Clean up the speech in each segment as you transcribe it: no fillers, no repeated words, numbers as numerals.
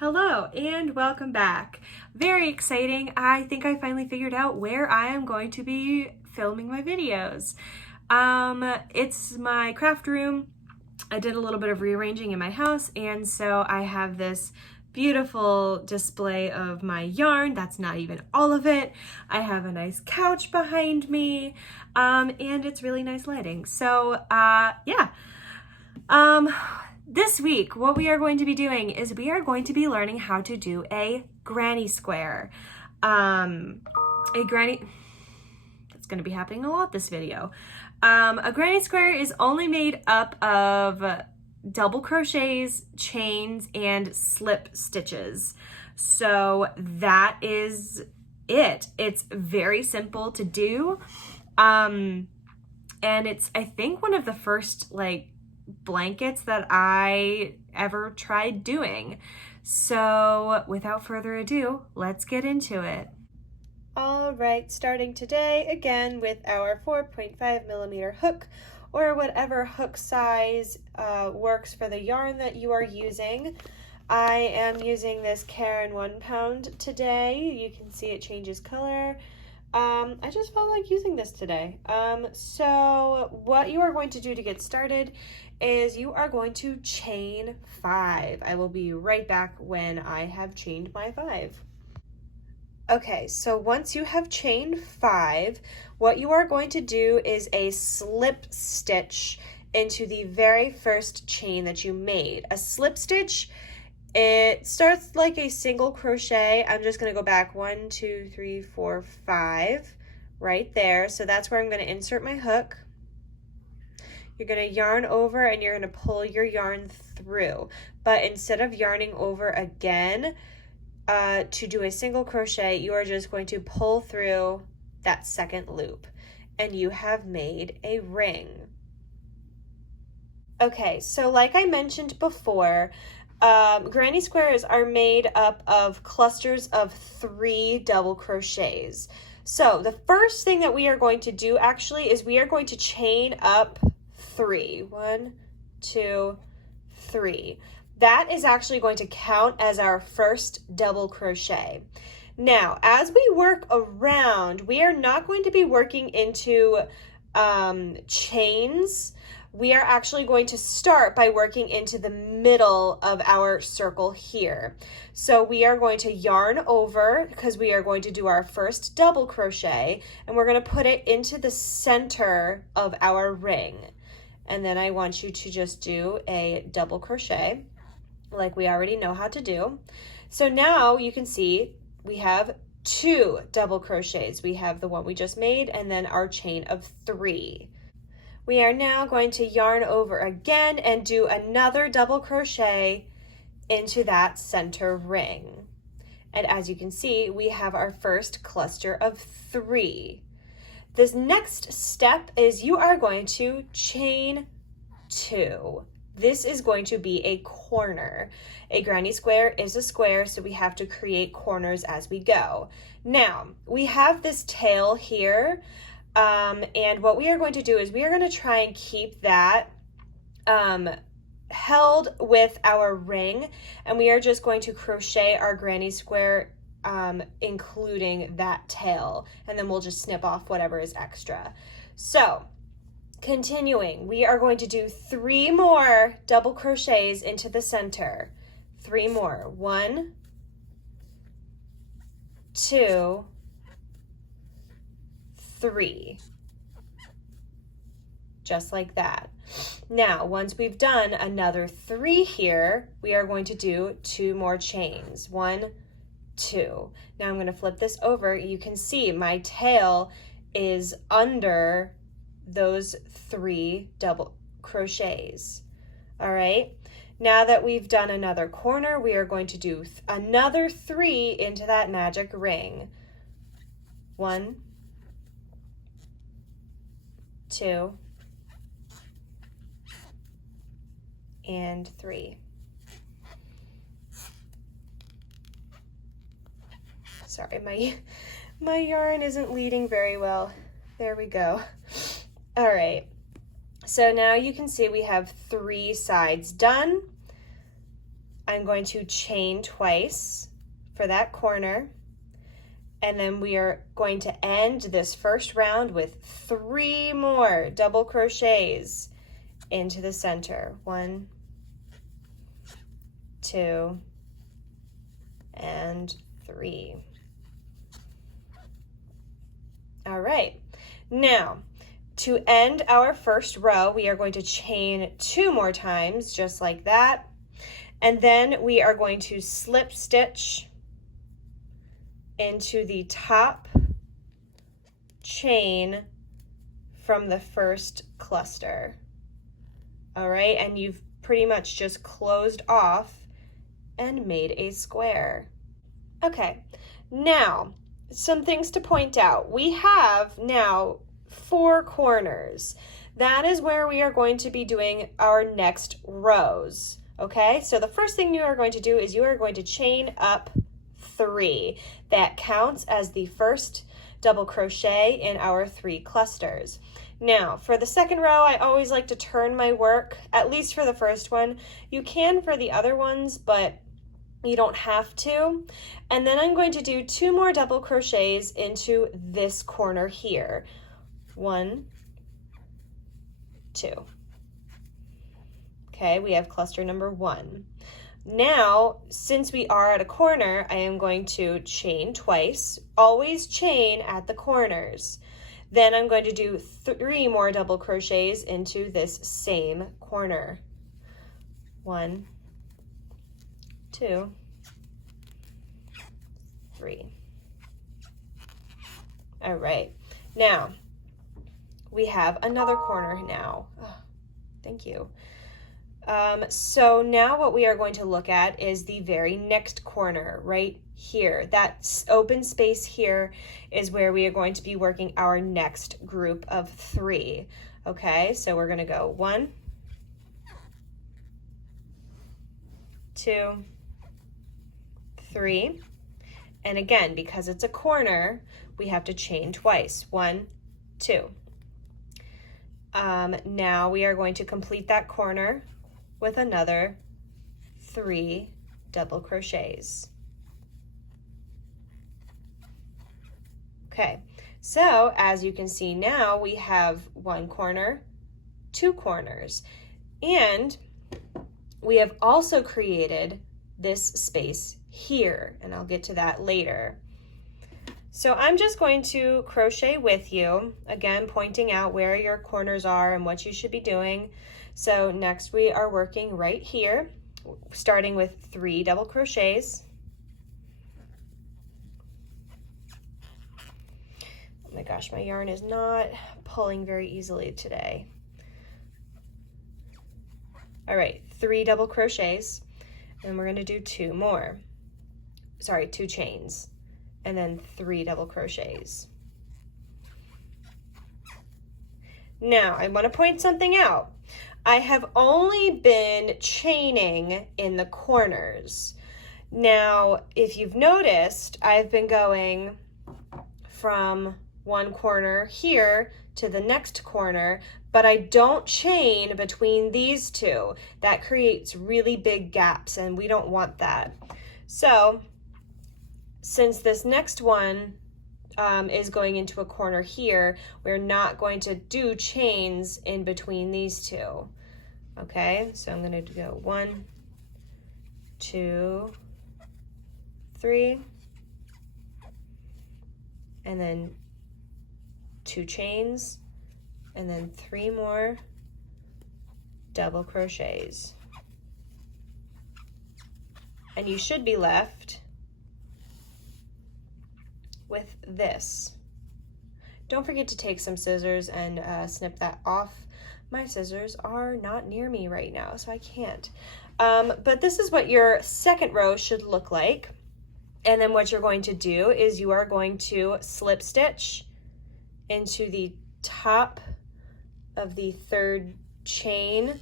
Hello and welcome back. Very exciting. I think I finally figured out where I am going to be filming my videos. It's my craft room. I did a little bit of rearranging in my house, and so I have this beautiful display of my yarn. That's not even all of it. I have a nice couch behind me, and it's really nice lighting. So, yeah. This week, what we are going to be doing is we are going to be learning how to do a granny square. That's going to be happening a lot this video. A granny square is only made up of double crochets, chains, and slip stitches. So that is it. It's very simple to do. And it's, I think, one of the first blankets that I ever tried doing. So without further ado, let's get into it. All right, starting today again with our 4.5mm hook, or whatever hook size works for the yarn that you are using. I am using this Caron 1 pound today. You can see it changes color. I just felt like using this today. So what you are going to do to get started is you are going to chain 5. I will be right back when I have chained my 5. Okay, so once you have chained 5, what you are going to do is a slip stitch into the very first chain that you made. A slip stitch, it starts like a single crochet. I'm just going to go back 1, 2, 3, 4, 5 right there. So that's where I'm going to insert my hook. You're going to yarn over and you're going to pull your yarn through. But instead of yarning over again to do a single crochet, you are just going to pull through that second loop and you have made a ring. Okay, so like I mentioned before, granny squares are made up of clusters of 3 double crochets. So the first thing that we are going to do actually is we are going to chain up 3. 1, 2, 3. That is actually going to count as our first double crochet. Now, as we work around, we are not going to be working into chains. We are actually going to start by working into the middle of our circle here. So we are going to yarn over because we are going to do our first double crochet, and we're going to put it into the center of our ring. And then I want you to just do a double crochet like we already know how to do. So now you can see we have 2 double crochets. We have the one we just made and then our chain of 3. We are now going to yarn over again and do another double crochet into that center ring. And as you can see, we have our first cluster of 3. This next step is you are going to chain 2. This is going to be a corner. A granny square is a square, so we have to create corners as we go. Now, we have this tail here, and what we are going to do is we are going to try and keep that held with our ring, and we are just going to crochet our granny square including that tail, and then we'll just snip off whatever is extra. So continuing, we are going to do 3 more double crochets into the center. 3 more. 1, 2, 3. Just like that. Now, once we've done another 3 here, we are going to do 2 more chains. 1, 2. Now I'm going to flip this over. You can see my tail is under those 3 double crochets. All right. Now that we've done another corner, we are going to do another 3 into that magic ring. 1, 2, and 3. Sorry, my yarn isn't leading very well. There we go. All right, so now you can see we have 3 sides done. I'm going to chain twice for that corner, and then we are going to end this first round with 3 more double crochets into the center. 1, 2, and 3. All right, now to end our first row, we are going to chain 2 more times, just like that. And then we are going to slip stitch into the top chain from the first cluster. All right, and you've pretty much just closed off and made a square. Okay, now some things to point out. We have now 4 corners. That is where we are going to be doing our next rows. Okay, so the first thing you are going to do is you are going to chain up 3. That counts as the first double crochet in our 3 clusters. Now, for the second row, I always like to turn my work, at least for the first one. You can for the other ones, but you don't have to. And then I'm going to do 2 more double crochets into this corner here. 1, 2. Okay, we have cluster number 1. Now, since we are at a corner, I am going to chain twice. Always chain at the corners. Then I'm going to do 3 more double crochets into this same corner. 1, 2, 3. All right, now we have another corner now. Oh, thank you. So now what we are going to look at is the very next corner right here. That open space here is where we are going to be working our next group of 3. Okay, so we're going to go 1, 2, 3. And again, because it's a corner, we have to chain twice. 1, 2. Now we are going to complete that corner with another 3 double crochets. Okay, so as you can see now, we have 1 corner, 2 corners, and we have also created this space here, and I'll get to that later. So I'm just going to crochet with you, again pointing out where your corners are and what you should be doing. So next we are working right here, starting with 3 double crochets. Oh my gosh, my yarn is not pulling very easily today. All right, 3 double crochets, and we're gonna do 2 more. Sorry, 2 chains, and then 3 double crochets. Now, I want to point something out. I have only been chaining in the corners. Now, if you've noticed, I've been going from one corner here to the next corner, but I don't chain between these 2. That creates really big gaps, and we don't want that. So, since this next one is going into a corner here, we're not going to do chains in between these 2. Okay, so I'm going to go 1, 2, 3, and then 2 chains, and then 3 more double crochets. And you should be left with this. Don't forget to take some scissors and snip that off. My scissors are not near me right now, so I can't. But this is what your second row should look like. And then what you're going to do is you are going to slip stitch into the top of the 3rd chain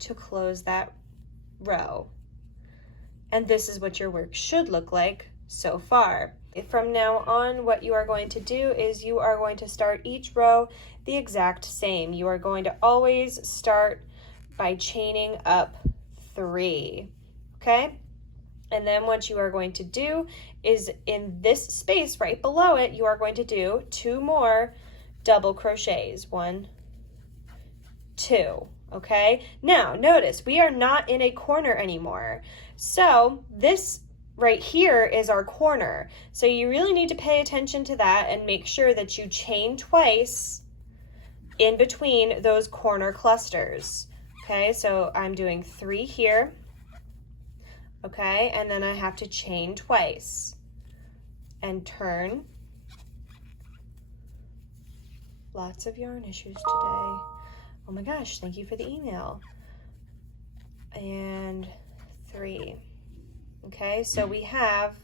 to close that row. And this is what your work should look like so far. From now on, what you are going to do is you are going to start each row the exact same. You are going to always start by chaining up 3, okay? And then what you are going to do is in this space right below it, you are going to do 2 more double crochets. 1, 2, okay? Now, notice we are not in a corner anymore. So this right here is our corner. So you really need to pay attention to that and make sure that you chain twice in between those corner clusters. Okay, so I'm doing 3 here. Okay, and then I have to chain twice and turn. Lots of yarn issues today. Oh my gosh, thank you for the email. And 3. Okay, so we have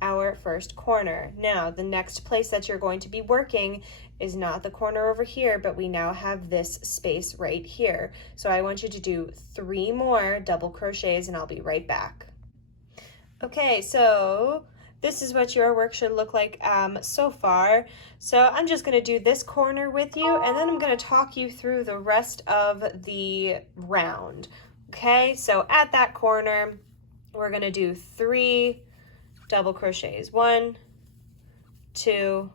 our first corner. Now, the next place that you're going to be working is not the corner over here, but we now have this space right here. So I want you to do 3 more double crochets and I'll be right back. Okay, so this is what your work should look like so far. So I'm just going to do this corner with you, and then I'm going to talk you through the rest of the round. Okay, so at that corner, we're going to do 3 double crochets. 1, 2,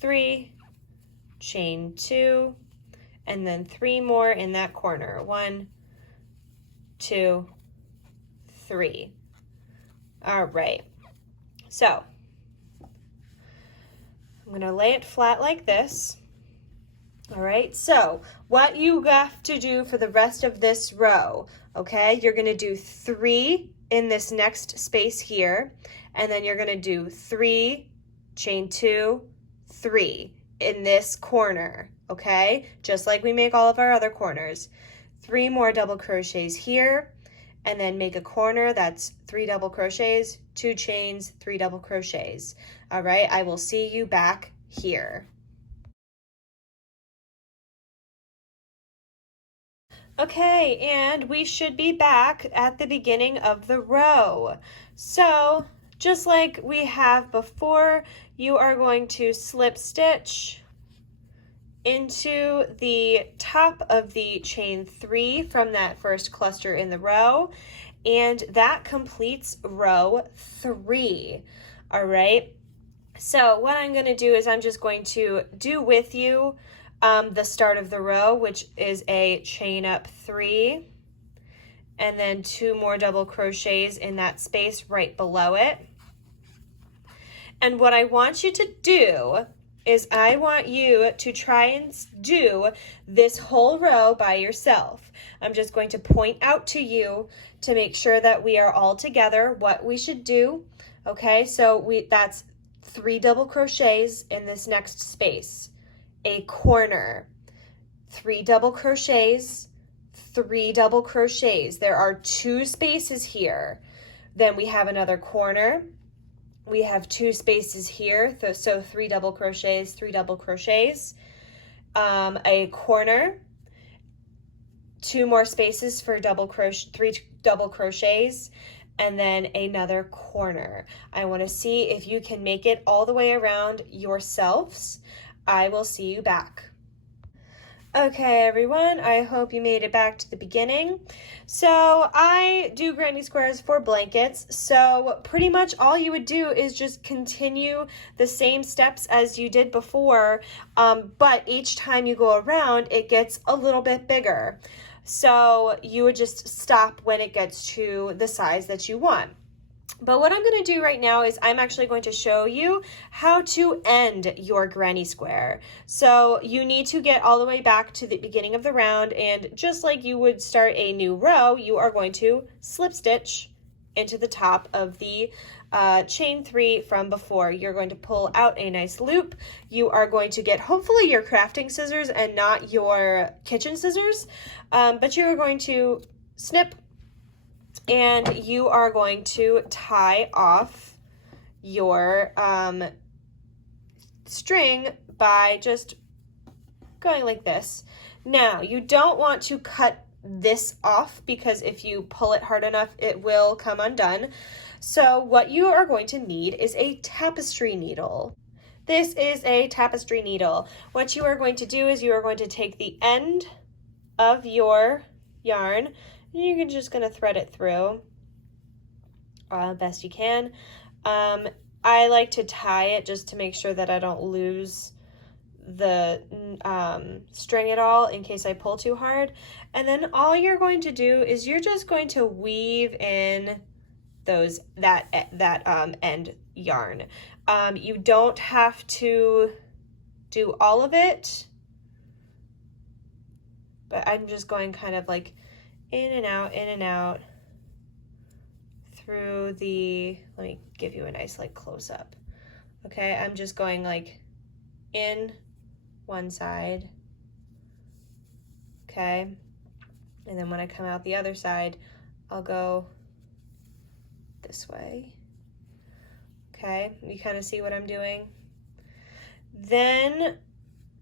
3, chain 2, and then 3 more in that corner. 1, 2, 3. All right, so I'm going to lay it flat like this. All right, so what you have to do for the rest of this row, okay, you're going to do 3 in this next space here, and then you're going to do 3, chain 2, 3 in this corner, okay, just like we make all of our other corners. 3 more double crochets here, and then make a corner. That's 3 double crochets, 2 chains, 3 double crochets. All right, I will see you back here. Okay, and we should be back at the beginning of the row. So just like we have before, you are going to slip stitch into the top of the chain 3 from that first cluster in the row, and that completes row 3. All right, so what I'm going to do is I'm just going to do with you the start of the row, which is a chain up 3 and then 2 more double crochets in that space right below it. And what I want you to do is I want you to try and do this whole row by yourself. I'm just going to point out to you to make sure that we are all together what we should do. Okay, so that's 3 double crochets in this next space, a corner, 3 double crochets, 3 double crochets. There are 2 spaces here. Then we have another corner. We have 2 spaces here, so 3 double crochets, 3 double crochets, a corner, 2 more spaces for 3 double crochets, and then another corner. I want to see if you can make it all the way around yourselves. I will see you back. Okay, everyone, I hope you made it back to the beginning. So I do granny squares for blankets, so pretty much all you would do is just continue the same steps as you did before, but each time you go around, it gets a little bit bigger. So you would just stop when it gets to the size that you want. But what I'm going to do right now is I'm actually going to show you how to end your granny square. So you need to get all the way back to the beginning of the round, and just like you would start a new row, you are going to slip stitch into the top of the chain 3 from before. You're going to pull out a nice loop. You are going to get hopefully your crafting scissors and not your kitchen scissors, but you are going to snip, and you are going to tie off your string by just going like this. Now, you don't want to cut this off because if you pull it hard enough, it will come undone. So what you are going to need is a tapestry needle. This is a tapestry needle. What you are going to do is you are going to take the end of your yarn You're just gonna thread it through best you can. I like to tie it just to make sure that I don't lose the string at all in case I pull too hard. And then all you're going to do is you're just going to weave in that end yarn. You don't have to do all of it, but I'm just going kind of like in and out through the, let me give you a nice like close up. Okay, I'm just going like in one side, okay, and then when I come out the other side, I'll go this way. Okay, you kind of see what I'm doing? Then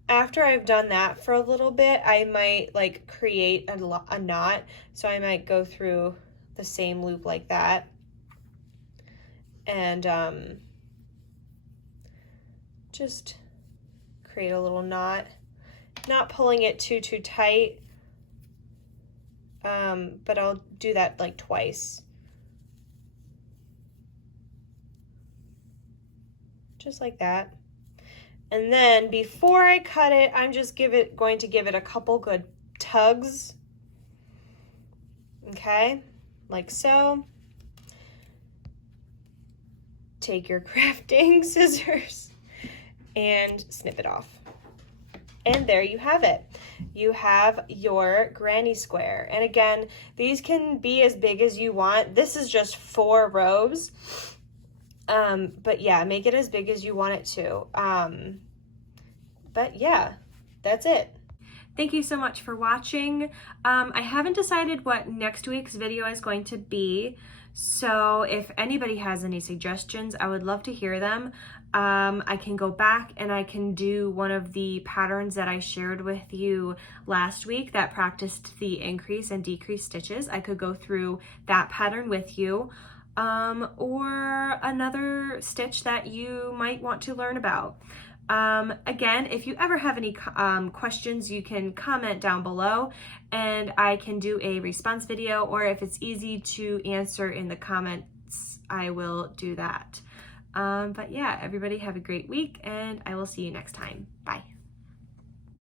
after I've done that for a little bit, I might like create a knot. So I might go through the same loop like that and just create a little knot, not pulling it too tight, but I'll do that like twice. Just like that. And then before I cut it, I'm just going to give it a couple good tugs. Okay, like so. Take your crafting scissors and snip it off. And there you have it. You have your granny square. And again, these can be as big as you want. This is just 4 rows. But yeah, make it as big as you want it to. But yeah, that's it. Thank you so much for watching. I haven't decided what next week's video is going to be. So if anybody has any suggestions, I would love to hear them. I can go back and I can do one of the patterns that I shared with you last week that practiced the increase and decrease stitches. I could go through that pattern with you, or another stitch that you might want to learn about. Again, if you ever have any questions, you can comment down below and I can do a response video, or if it's easy to answer in the comments, I will do that. But yeah, everybody have a great week and I will see you next time. Bye.